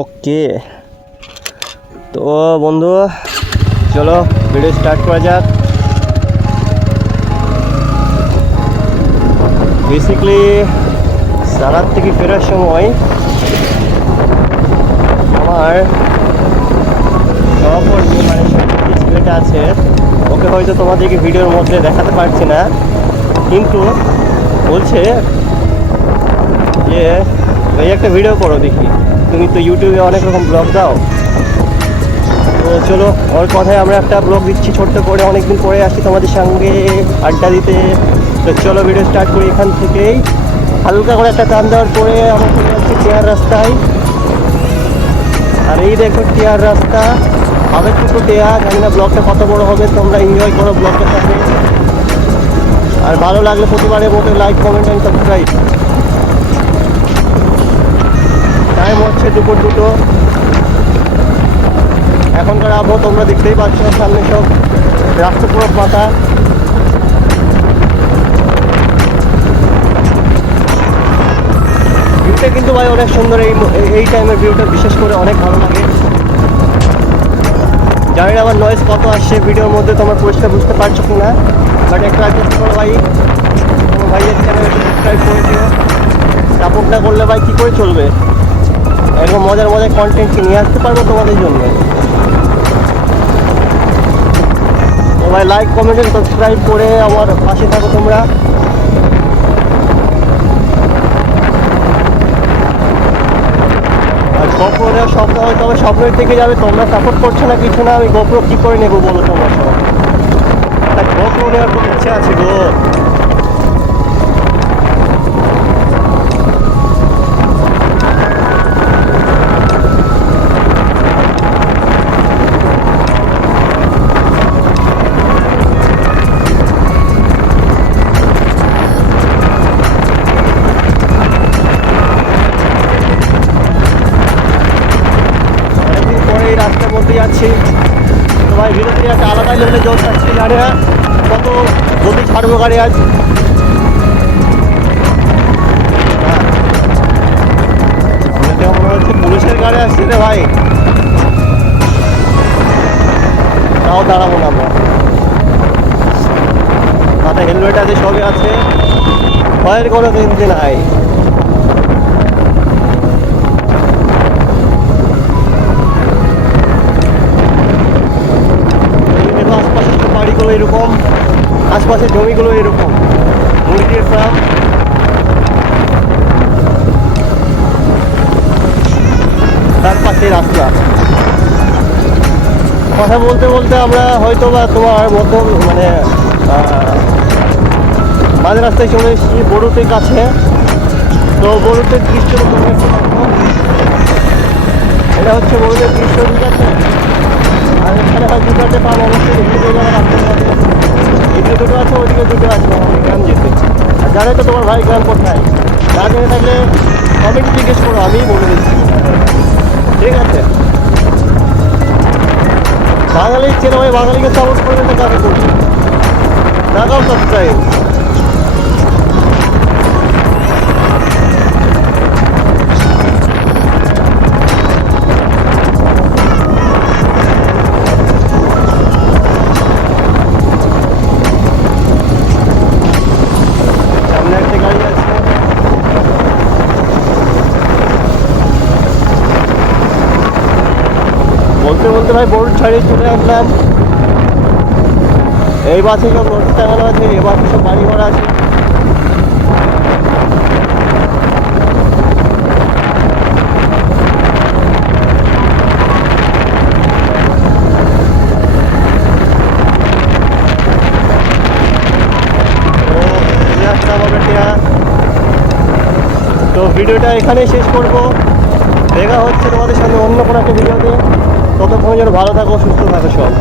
ওকে, তো বন্ধু চলো ভিডিও স্টার্ট করা যাক। বেসিক্যালি সালাদ থেকে ফেরার সময় আমার সহকর্মী মানে যে ছেলেটা আছে ওকে হয়তো তোমাদেরকে ভিডিওর মধ্যে দেখাতে পারছি না, কিন্তু বলছে যে ভাই একটা ভিডিও করো দেখি, তুমি তো ইউটিউবে অনেক রকম ব্লগ দাও, তো চলো ওর কথায় আমরা একটা ব্লগ দিচ্ছি ছোট্ট করে, অনেকদিন পরে আসি তোমাদের সঙ্গে আড্ডা দিতে। তো চলো ভিডিও স্টার্ট করি এখান থেকেই। হালকা করে একটা টান দেওয়ার পরে আমরা চলে যাচ্ছি টিয়ার রাস্তায়। আর এই দেখো টিয়ার রাস্তা, আবেগ টুকু টিয়া, জানি না ব্লগটা কত বড় হবে, তোমরা এনজয় করো ব্লগটার সাথে। আর ভালো লাগলে প্রতিবারের মতো like comment and subscribe. Time হচ্ছে দুপুর 2টো। এখনকার আবহাওয়া তোমরা দেখতেই পাচ্ছ, সামনে সব রাস্তা পুরো পাতা। ভিউটা কিন্তু ভাই অনেক সুন্দর, এই টাইমের ভিউটা বিশেষ করে অনেক ভালো লাগে। জানি না আমার নয়েজ কত আসছে ভিডিওর মধ্যে, তোমরা পরিষ্কার বুঝতে পারছো কি না, বাট একটা রিকোয়েস্ট করো ভাই, তোমার ভাইয়ের চ্যানেল সাবস্ক্রাইব করে দিও। সাপোর্ট না করলে ভাই কী করে চলবে, এরকম মজার মজার কন্টেন্ট নিয়ে আসতে পারবো তোমাদের জন্য। তো ভাই লাইক কমেন্ট এন্ড সাবস্ক্রাইব করে আমার পাশে থাকো তোমরা। আর গোপ্রো নেওয়ার স্বপ্ন হয়তো আমার স্বপ্নের থেকে যাবে, তোমরা সাপোর্ট করছো না কিছু না, আমি গোপ্রো কী করে নেবো বলো তোমরা সব। একটা গোপ্রো নেওয়ার খুব ইচ্ছা আছে গো। রাস্তার মধ্যে যাচ্ছি তো ভাই, ভিডিওতে একটা আলাদাই লেভেলে জোর থাকছি, জানি না কত গতি ছাড়বো গাড়ি আজ। মনে হচ্ছে পুলিশের গাড়ি আসছে রে ভাই, তাও দাঁড়াবো না আমরা। মাথায় হেলমেট আছে, সবই আছে, ভয়ের কোনো চিন্তা নাই। আশপাশের বাড়িগুলো এরকম, আশপাশের জমিগুলো এরকম, মুরগির ফার্ম। তার পাশে রাস্তা। কথা বলতে বলতে আমরা হয়তো বা তোমার মতো মানে মাঝ রাস্তায় চলে এসেছি বড়ুতের কাছে। তো বড়ুতের দৃশ্য তোমরা একটু দেখো, এটা হচ্ছে বড়ুতের দৃশ্য, ঠিক আছে। আর এখানে হয় 2টো পাবো, অবশ্যই দেখতে পেয়ে রাস্তার মধ্যে এদিকে 2টো আছে, ওইদিকে 2টো আছে আমাদের গ্রাম যেতে। আর জানোই তো তোমার ভাই গ্রাম কোথায়, না জেনে থাকলে কমেন্টে জিজ্ঞেস করো, আমিই বলে দিচ্ছি, ঠিক আছে। বাঙালির ছেলে ভাই, বাঙালিকে সাপোর্ট করবে তো কাকে করবে, লাগাও সাবস্ক্রাইব। সামনে একটা গাড়ি আছে, বলতে বলতে ভাই বোর্ড ছাড়িয়ে চলে আসলাম। এই বাসে সব নোটিশ টাঙানো আছে, এই বাসে সব বাড়ি ঘর আছে। তো ভিডিওটা এখানেই শেষ করব, দেখা হচ্ছে তোমাদের সামনে অন্য কোনো একটা ভিডিওতে। ততক্ষণ যেন ভালো থাকো, সুস্থ থাকো সব।